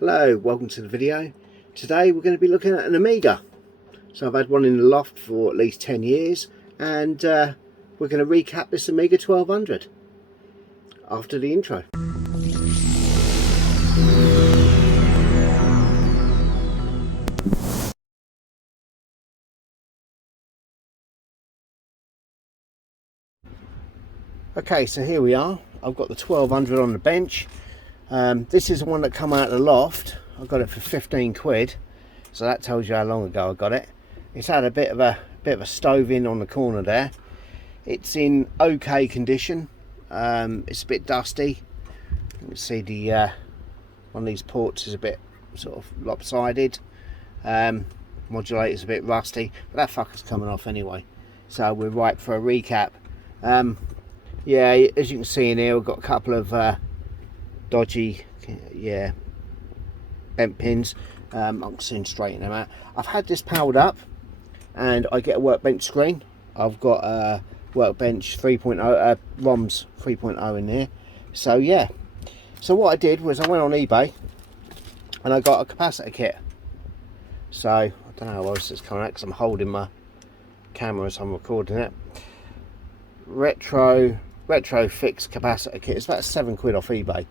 Hello, welcome to the video. Today we're going to be looking at an Amiga. So I've had one in the loft for at least 10 years and we're going to recap this Amiga 1200 after the intro. Okay, so here we are. I've got the 1200 on the bench. This is the one that come out of the loft. I got it for 15 quid, so that tells you how long ago I got it. It's had a bit of a stove in on the corner there. It's in okay condition. It's a bit dusty. You can see the one of these ports is a bit sort of lopsided. Modulator's a bit rusty, but that fucker's coming off anyway. So we're ripe for a recap. Yeah, as you can see in here, we've got a couple of dodgy, bent pins. I can soon straighten them out. I've had this powered up and I get a workbench screen. I've got a workbench 3.0 ROMs 3.0 in here. So yeah, so what I did was I went on eBay and I got a capacitor kit. So I don't know how else it's coming out because I'm holding my camera as I'm recording it. Retro fixed capacitor kit. It's about 7 quid off eBay.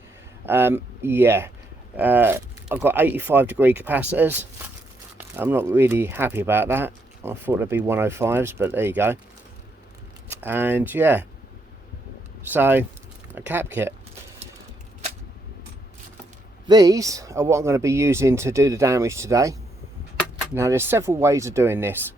I've got 85-degree capacitors. I'm not really happy about that. I thought they'd be 105s, but there you go. And yeah, so a cap kit. These are what I'm going to be using to do the damage today. Now there's several ways of doing this.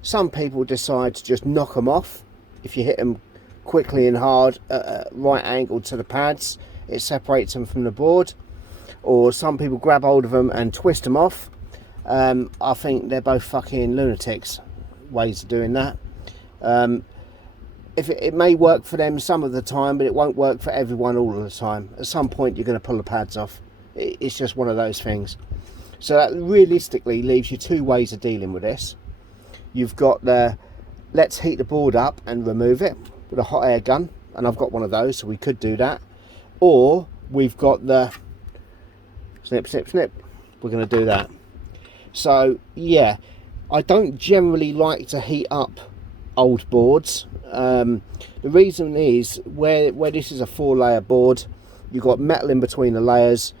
Some people decide to just knock them off. If you hit them quickly and hard at right angle to the pads, it separates them from the board. Or some people grab hold of them and twist them off. I think they're both fucking lunatics ways of doing that. If it may work for them some of the time, but it won't work for everyone all of the time. At some point you're going to pull the pads off. It's just one of those things. So that realistically leaves you two ways of dealing with this. You've got the let's heat the board up and remove it with a hot air gun, and I've got one of those, so we could do that. Or we've got the snip, snip, snip. We're going to do that. So yeah, I don't generally like to heat up old boards. The reason is where this is a 4-layer board, you've got metal in between the layers.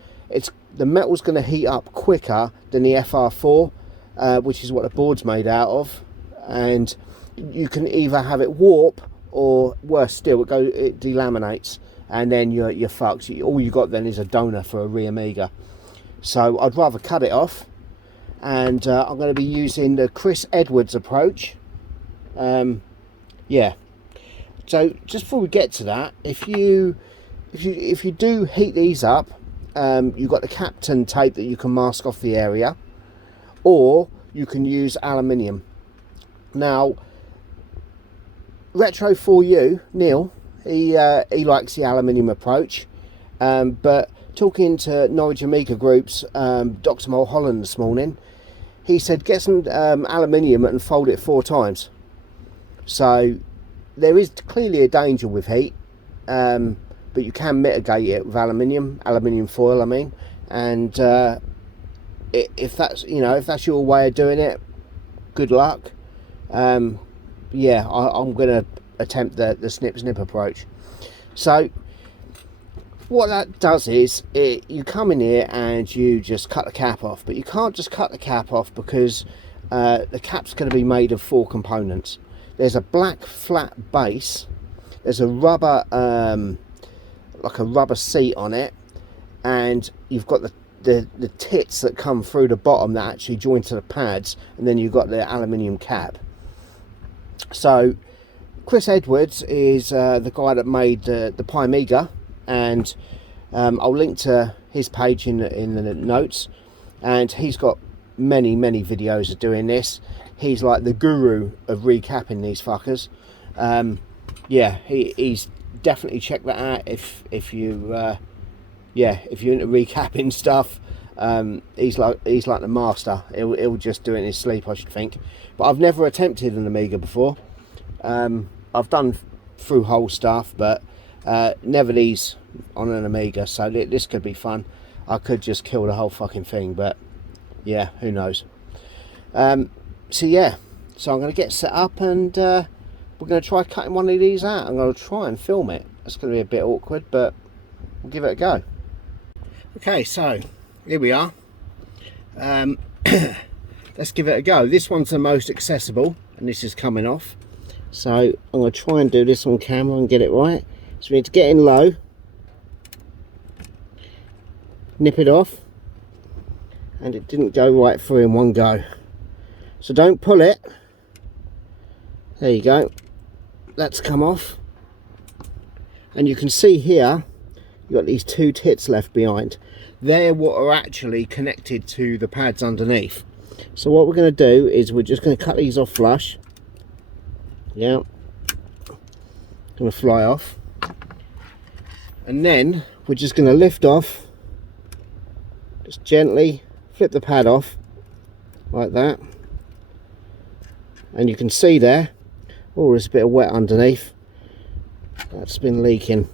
The metal's going to heat up quicker than the FR4, which is what the board's made out of, and you can either have it warp or worse still, it delaminates, and then you're fucked. All you got then is a donor for a Amiga. So I'd rather cut it off, and I'm going to be using the Chris Edwards approach. Yeah. So just before we get to that, if you do heat these up, you've got the Captain tape that you can mask off the area, or you can use aluminium. Now, Retro for you, Neil, he likes the aluminium approach, but talking to Norwich Amiga groups, DrMulholland this morning, he said get some aluminium and fold it 4 times. So there is clearly a danger with heat, but you can mitigate it with aluminium foil, I mean, and if that's your way of doing it, good luck. Yeah, I'm going to attempt the snip snip approach. So what that does is you come in here and you just cut the cap off, but you can't just cut the cap off because the cap's going to be made of 4 components. There's a black flat base, there's a rubber like a rubber seat on it, and you've got the tits that come through the bottom that actually join to the pads, and then you've got the aluminium cap. So Chris Edwards is the guy that made the Amiga, and I'll link to his page in the notes, and he's got many videos of doing this. He's like the guru of recapping these fuckers. Yeah, he's definitely check that out if you if you're into recapping stuff. He's like the master. He'll just do it in his sleep, I should think. But I've never attempted an Amiga before. I've done through hole stuff, but never these on an Amiga, so this could be fun. I could just kill the whole fucking thing, but yeah, who knows. So yeah, so I'm going to get set up, and we're going to try cutting one of these out. I'm going to try and film it. It's going to be a bit awkward, but we'll give it a go. Okay, so here we are. Let's give it a go. This one's the most accessible, and this is coming off. So I'm going to try and do this on camera and get it right. So we need to get in low, nip it off, and it didn't go right through in one go. So don't pull it. There you go. That's come off. And you can see here, you've got these two tits left behind. They're what are actually connected to the pads underneath. So what we're going to do is we're just going to cut these off flush. Yeah. Going to fly off. And then we're just going to lift off. Just gently flip the pad off. Like that. And you can see there, oh, there's a bit of wet underneath. That's been leaking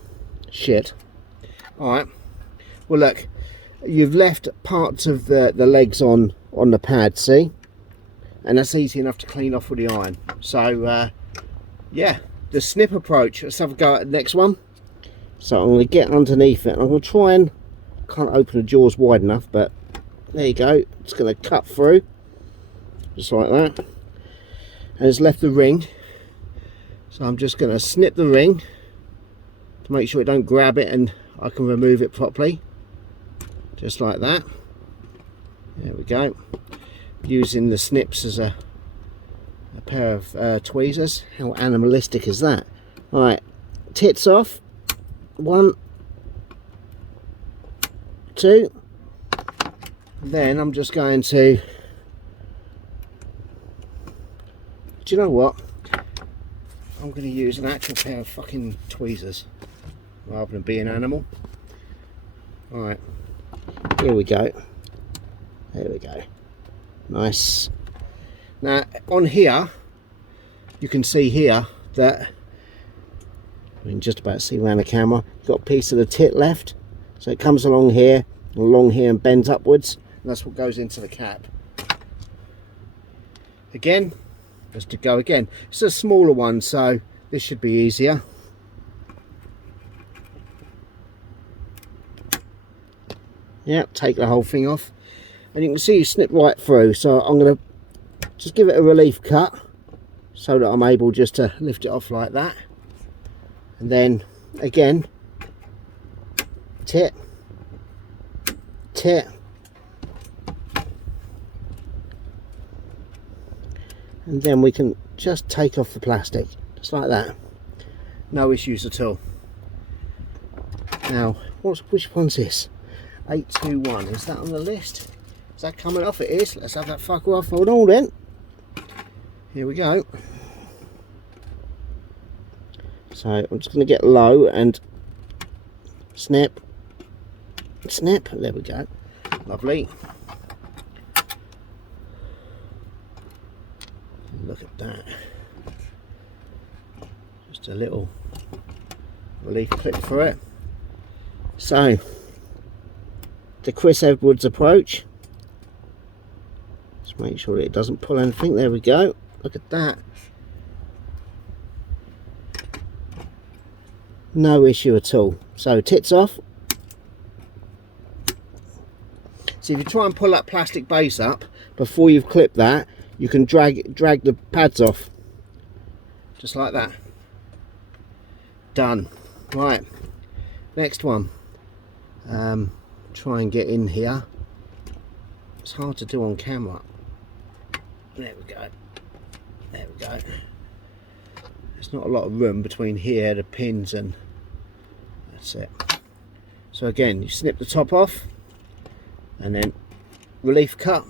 shit. Alright, well look, you've left parts of the legs on the pad, see? And that's easy enough to clean off with the iron. So yeah, the snip approach. Let's have a go at the next one. So I'm going to get underneath it, and I'm going to try and, can't open the jaws wide enough, but there you go. It's going to cut through just like that. And it's left the ring, so I'm just going to snip the ring to make sure it don't grab it and I can remove it properly, just like that. There we go, using the snips as a pair of tweezers. How animalistic is that? Alright, tits off, 1, 2, then I'm just going to, do you know what? I'm going to use an actual pair of fucking tweezers rather than be an animal. Alright, here we go. There we go. Nice. Now, on here, you can see here that, I can just about see around the camera, you've got a piece of the tit left. So it comes along here and bends upwards. And that's what goes into the cap. Again, just to go again. It's a smaller one, so this should be easier. Yeah, take the whole thing off. And you can see you snip right through. So I'm going to just give it a relief cut so that I'm able just to lift it off like that. And then again, tit, tit. And then we can just take off the plastic, just like that. No issues at all. Now, which one's this? 821, is that on the list? Is that coming off? It is. Let's have that fucker off. Hold on then. Here we go. So I'm just going to get low and snip, snip. There we go. Lovely. Look at that. Just a little relief clip for it. So, the Chris Edwards approach. Just make sure that it doesn't pull anything. There we go. Look at that. No issue at all. So, tits off. So if you try and pull that plastic base up before you've clipped that, you can drag the pads off, just like that. Done. Right, next one. Try and get in here. It's hard to do on camera. There we go. There we go. There's not a lot of room between here, the pins, and that's it. So again, you snip the top off and then relief cut.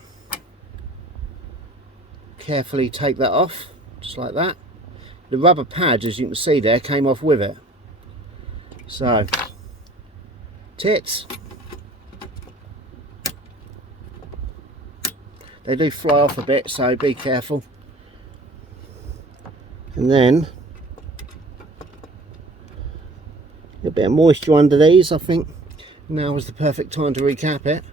Carefully take that off, just like that. The rubber pads, as you can see there, came off with it. So, tits. They do fly off a bit, so be careful. And then a bit of moisture under these, I think. Now is the perfect time to recap it.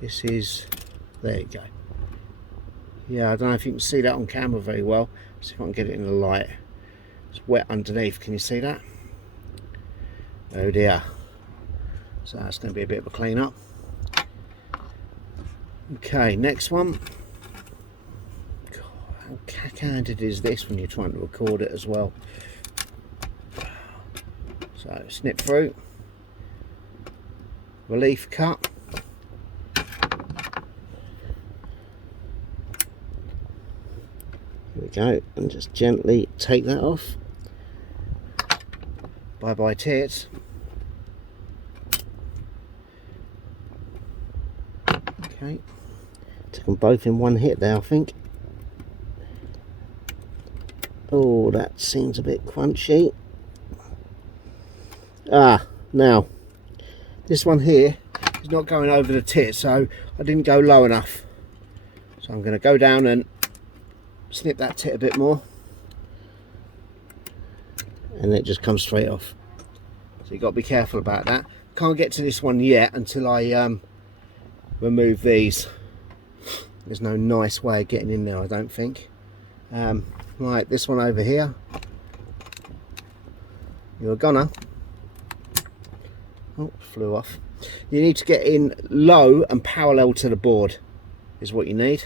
This is, there you go. Yeah, I don't know if you can see that on camera very well. See if I can get it in the light. It's wet underneath, can you see that? Oh dear. So that's going to be a bit of a clean up. Okay, next one. God, how cack-handed is this when you're trying to record it as well? So snip through, relief cut, here we go, and just gently take that off. Bye bye tits. Okay, took them both in one hit there, I think. Oh, that seems a bit crunchy. Now this one here is not going over the tit, so I didn't go low enough, so I'm going to go down and snip that tit a bit more, and it just comes straight off. So you've got to be careful about that. Can't get to this one yet until I remove these. There's no nice way of getting in there, I don't think. Right, this one over here, you're gonna, oh, flew off. You need to get in low and parallel to the board is what you need.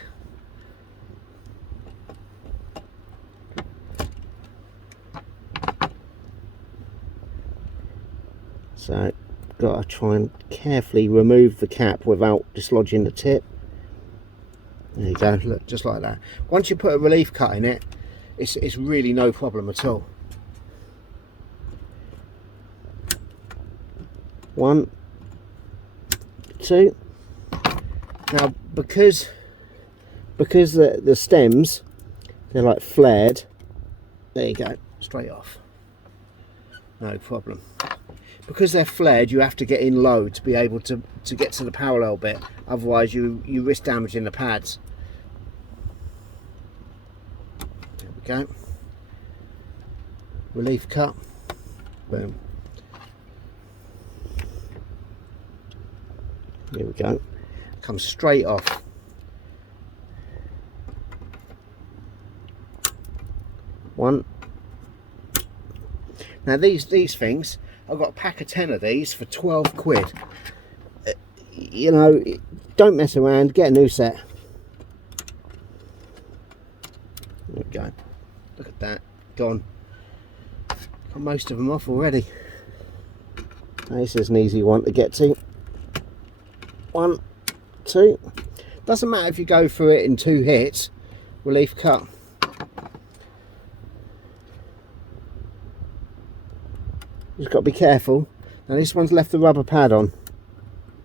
So got to try and carefully remove the cap without dislodging the tip. There you go, look, just like that. Once you put a relief cut in it, it's really no problem at all. One, two. Now because the stems, they're like flared, there you go, straight off, no problem. Because they're flared, you have to get in low to be able to get to the parallel bit, otherwise you risk damaging the pads. There we go, relief cut, boom. Here we go, comes straight off. One. Now these things, I've got a pack of 10 of these for 12 quid. You know, don't mess around, get a new set. There we go, look at that, gone. Got most of them off already. This is an easy one to get to. One, two. Doesn't matter if you go through it in 2 hits. Relief cut. Just got to be careful. Now this one's left the rubber pad on,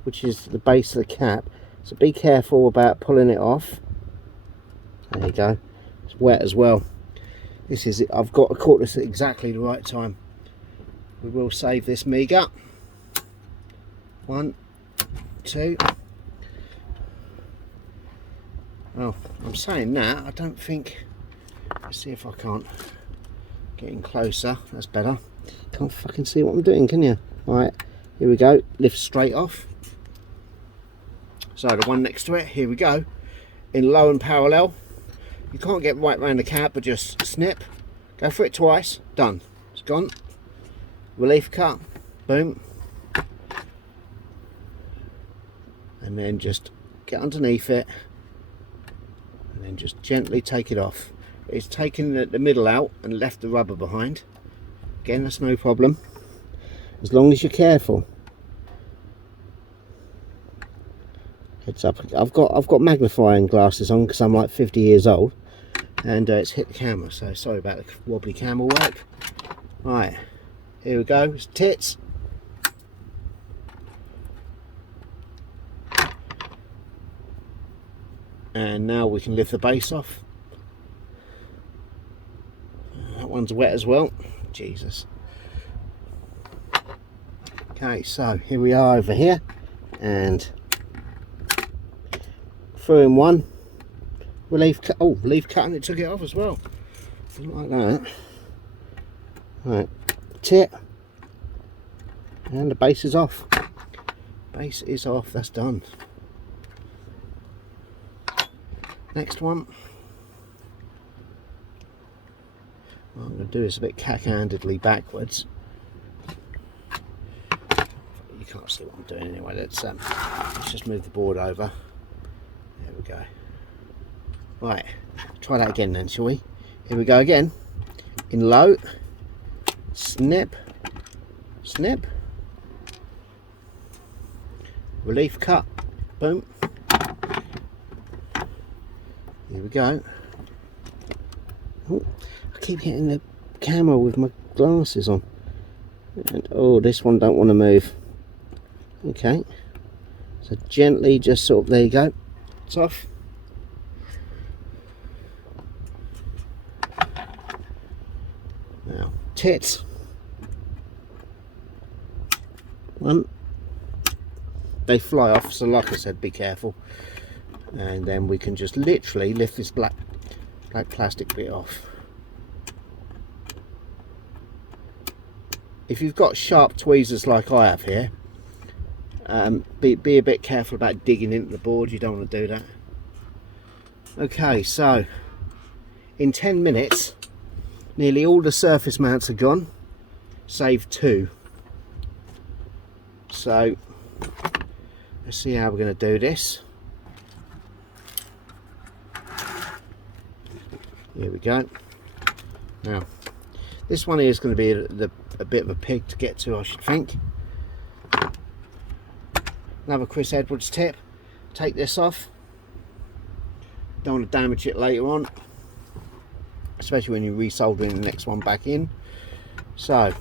which is the base of the cap, so be careful about pulling it off. There you go, it's wet as well. This is it. I've got to caught this at exactly the right time. We will save this Amiga. One, two. Well, I'm saying that, I don't think, let's see if I can't get in closer. That's better. Can't fucking see what I'm doing, can you? Right, here we go, lift straight off. So the one next to it, here we go, in low and parallel. You can't get right round the cap, but just snip, go for it twice, done, it's gone. Relief cut, boom, and then just get underneath it and then just gently take it off. It's taken the middle out and left the rubber behind. Again, that's no problem, as long as you're careful. Heads up, I've got magnifying glasses on because I'm like 50 years old, and it's hit the camera, so sorry about the wobbly camera work. Right, here we go, it's tits. And now we can lift the base off. That one's wet as well. Jesus. Okay, so here we are over here, and threw in one. Relief cut. Oh, relief cut, and it took it off as well. Doesn't like that. Right, tit, And the base is off. Base is off, that's done. Next one. What I'm going to do is a bit cack-handedly backwards. You can't see what I'm doing anyway. Let's just move the board over. There we go. Right, try that again then, shall we? Here we go again. In low, snip, snip, relief cut, boom. Here we go. Oh, I keep hitting the camera with my glasses on. And oh, this one don't want to move. Okay, so gently just sort of, there you go, it's off. Now, tits. One. They fly off, so like I said, be careful. And then we can just literally lift this black plastic bit off. If you've got sharp tweezers like I have here, be a bit careful about digging into the board. You don't want to do that. Okay, so in 10 minutes nearly all the surface mounts are gone, save 2. So let's see how we're going to do this. Here we go. Now this one here is going to be a bit of a pig to get to, I should think. Another Chris Edwards tip. Take this off. Don't want to damage it later on, especially when you're resoldering the next one back in. So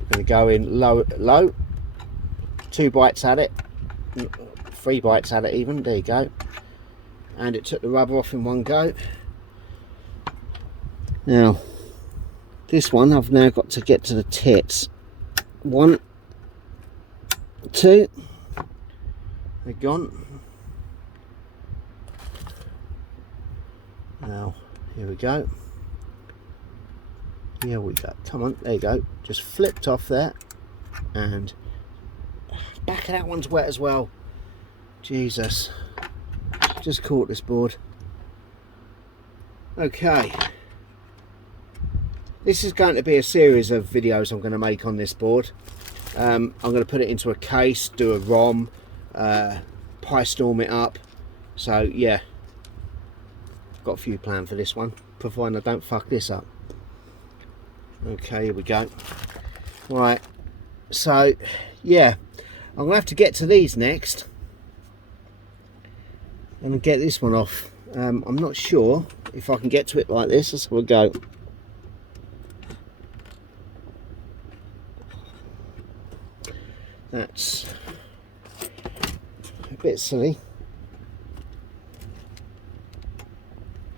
we're going to go in low, 2 bites at it, 3 bites at it even. There you go. And it took the rubber off in one go. Now this one I've now got to get to the tits. 1, 2, they're gone. Now here we go. Here we go. Come on, there you go. Just flipped off there, and back of that one's wet as well. Jesus, just caught this board. Okay, this is going to be a series of videos I'm going to make on this board. I'm going to put it into a case, do a ROM, PyStorm it up. So yeah, got a few planned for this one, providing I don't fuck this up. Okay, here we go. Right, so yeah, I'm gonna have to get to these next and get this one off. I'm not sure if I can get to it like this. Let's have a go. That's a bit silly.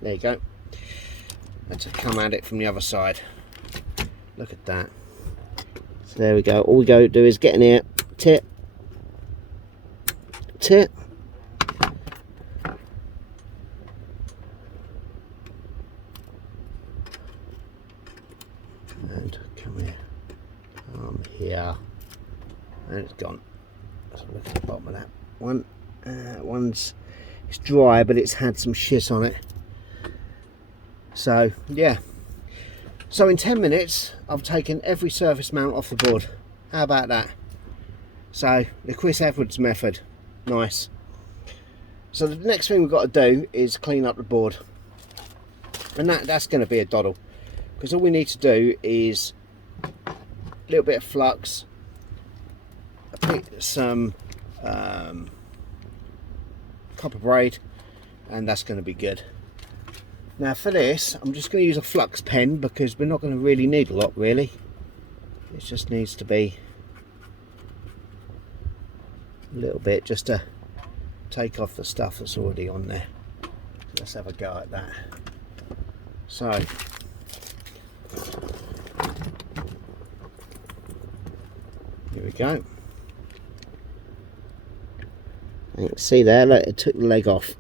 There you go. Let's come at it from the other side. Look at that. So there we go. All we go to do is get in here, tip, tip, and come here, here, and it's gone. Let's look at the bottom of that one. It's dry, but it's had some shit on it. So yeah, so in 10 minutes I've taken every surface mount off the board. How about that? So the Chris Edwards method. Nice. So the next thing we've got to do is clean up the board, and that's going to be a doddle, because all we need to do is a little bit of flux, some copper braid, and that's going to be good. Now for this, I'm just going to use a flux pen, because we're not going to really need a lot, really. It just needs to be a little bit, just to take off the stuff that's already on there. Let's have a go at that. So here we go. You can see there, look, it took the leg off,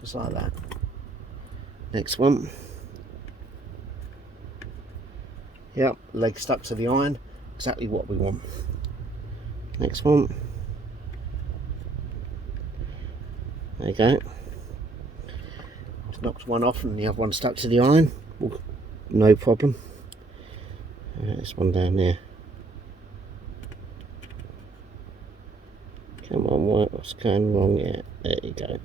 just like that. Next one. Yep, leg stuck to the iron, exactly what we want. Next one. There you go. Just knocked one off and the other one stuck to the iron. No problem. This one down there. Come on, what's going wrong here? There you go.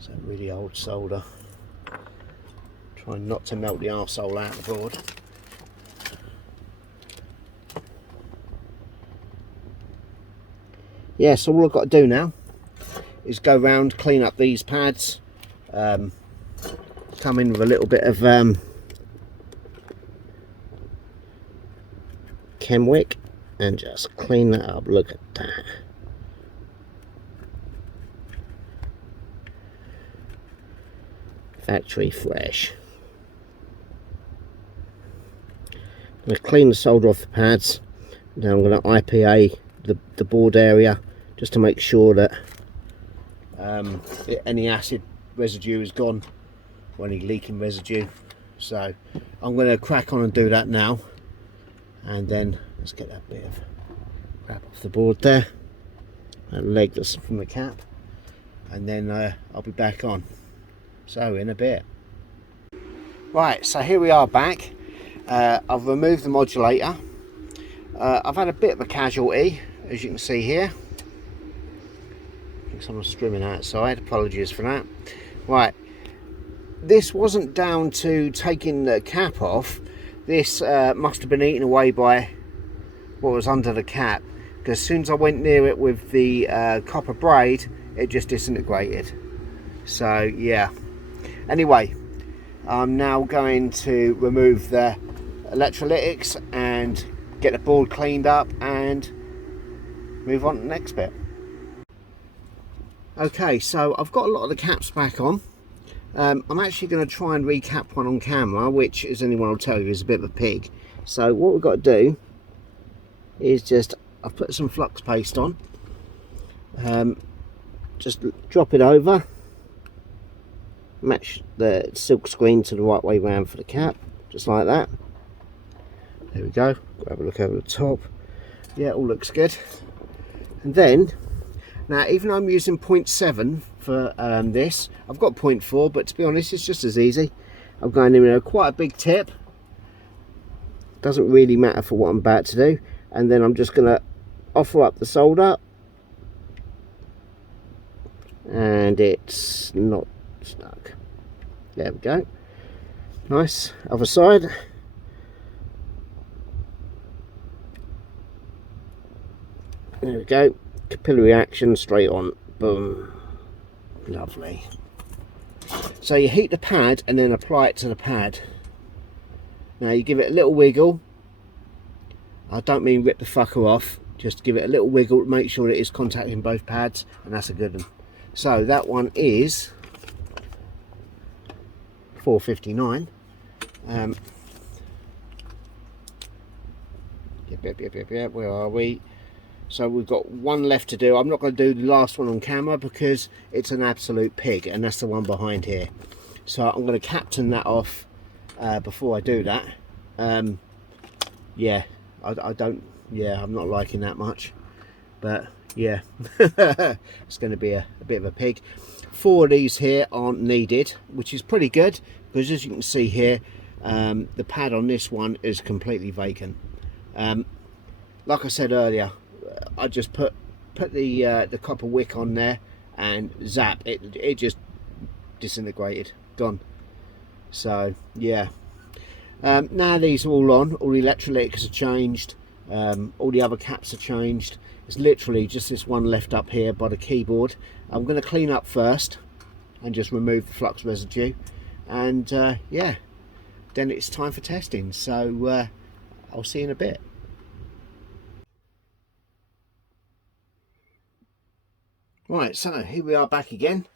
So really old solder. Trying not to melt the arsehole out of the board. Yeah, so all I've got to do now is go round, clean up these pads, come in with a little bit of Chemwick and just clean that up. Look at that. Factory fresh. I'm going to clean the solder off the pads. Now I'm going to IPA the board area just to make sure that any acid residue is gone, or any leaking residue. So I'm going to crack on and do that now, and then let's get that bit of crap off the board there, that leg that's from the cap, and then I'll be back on. So in a bit. Right, so here we are back. I've removed the modulator. I've had a bit of a casualty, as you can see here. I think someone's streaming outside, apologies for that. Right, this wasn't down to taking the cap off. This must have been eaten away by what was under the cap, because as soon as I went near it with the copper braid, it just disintegrated. So yeah, anyway, I'm now going to remove the electrolytics and get the board cleaned up and move on to the next bit. Okay, so I've got a lot of the caps back on. I'm actually going to try and recap one on camera, which, as anyone will tell you, is a bit of a pig. So what we've got to do is just, I've put some flux paste on, just drop it over, match the silk screen to the right way round for the cap, just like that. There we go. Have a look over the top. Yeah, all looks good. And then, now even though I'm using 0.7 for this, I've got 0.4, but to be honest, it's just as easy. I'm going in with quite a big tip. Doesn't really matter for what I'm about to do. And then I'm just going to offer up the solder. And it's not stuck. There we go. Nice. Other side. There we go. Capillary action straight on. Boom. Lovely. So you heat the pad and then apply it to the pad. Now you give it a little wiggle. I don't mean rip the fucker off. Just give it a little wiggle to make sure it is contacting both pads, and that's a good one. So that one is 459. Yep, where are we? So we've got one left to do. I'm not going to do the last one on camera because it's an absolute pig, and that's the one behind here. So I'm going to captain that off before I do that. Yeah, I don't, yeah, I'm not liking that much, but yeah, it's going to be a bit of a pig. 4 of these here aren't needed, which is pretty good, because as you can see here, the pad on this one is completely vacant. Like I said earlier, I just put the copper wick on there and zap, it just disintegrated, gone. So yeah, now these are all on, all the electrolytics are changed, all the other caps are changed. It's literally just this one left up here by the keyboard. I'm going to clean up first and just remove the flux residue, and yeah, then it's time for testing. So I'll see you in a bit. Right, so here we are back again.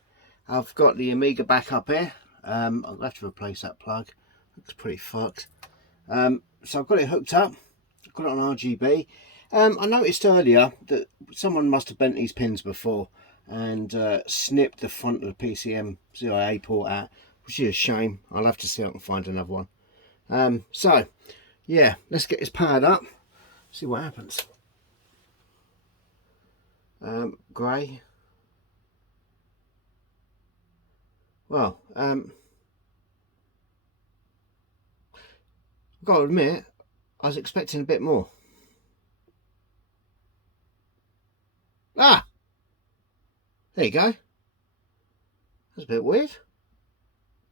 I've got the Amiga back up here. I'll have to replace that plug. Looks pretty fucked. So I've got it hooked up. I've got it on RGB. I noticed earlier that someone must have bent these pins before. and snipped the front of the PCM0A port out, which is a shame. I'll have to see if I can find another one. So yeah, let's get this powered up, see what happens. Grey. Well, I've got to admit, I was expecting a bit more. Ah, there you go. That's a bit weird.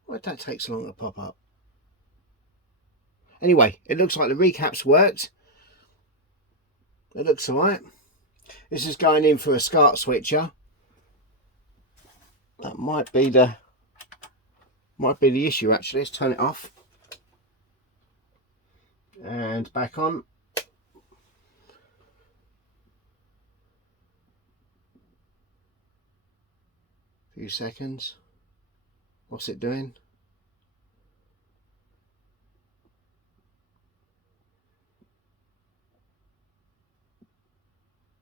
Why did that take so long to pop up? Anyway, it looks like the recaps worked. It looks alright. This is going in for a SCART switcher. That might be the issue actually. Let's turn it off. And back on. Few seconds. What's it doing?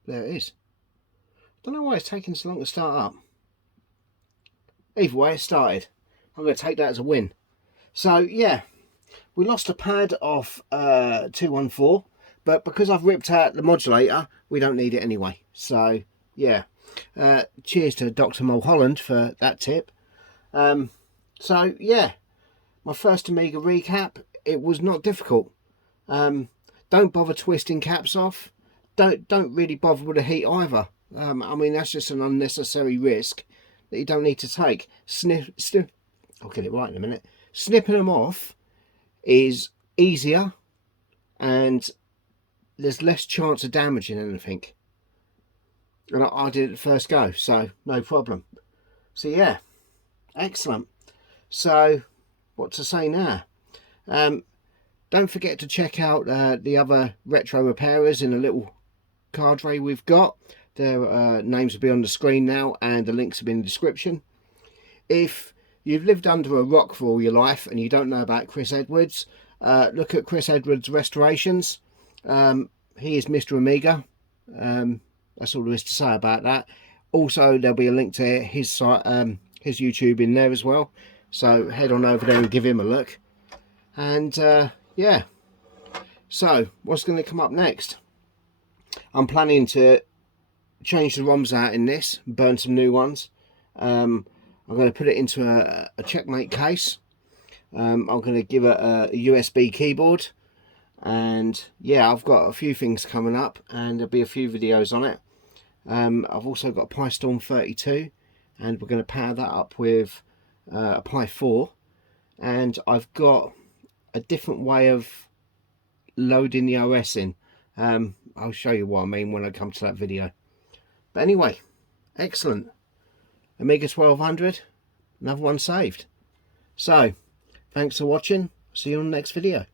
There it is. Don't know why it's taking so long to start up. Either way, it started. I'm going to take that as a win. So yeah, we lost a pad off 214, but because I've ripped out the modulator, we don't need it anyway. So yeah, cheers to DrMulholland for that tip. So yeah, my first Amiga recap. It was not difficult. Don't bother twisting caps off. Don't really bother with the heat either. I mean, that's just an unnecessary risk that you don't need to take. I'll get it right in a minute. Snipping them off is easier and there's less chance of damaging anything. And I did it the first go, so no problem. So yeah, excellent. So what to say now? Don't forget to check out the other retro repairers in a little cadre we've got. Their names will be on the screen now and the links will be in the description. If you've lived under a rock for all your life and you don't know about Chris Edwards, look at Chris Edwards Restorations. He is Mr. Amiga. That's all there is to say about that. Also, there'll be a link to his site, his YouTube in there as well. So head on over there and give him a look. And yeah, so what's going to come up next? I'm planning to change the ROMs out in this, burn some new ones. I'm going to put it into a checkmate case. I'm going to give it a USB keyboard. And yeah, I've got a few things coming up and there'll be a few videos on it. I've also got a Pi Storm 32 and we're going to power that up with a Pi 4. And I've got a different way of loading the OS in. I'll show you what I mean when I come to that video. But anyway, excellent. Amiga 1200, another one saved. So, thanks for watching. See you on the next video.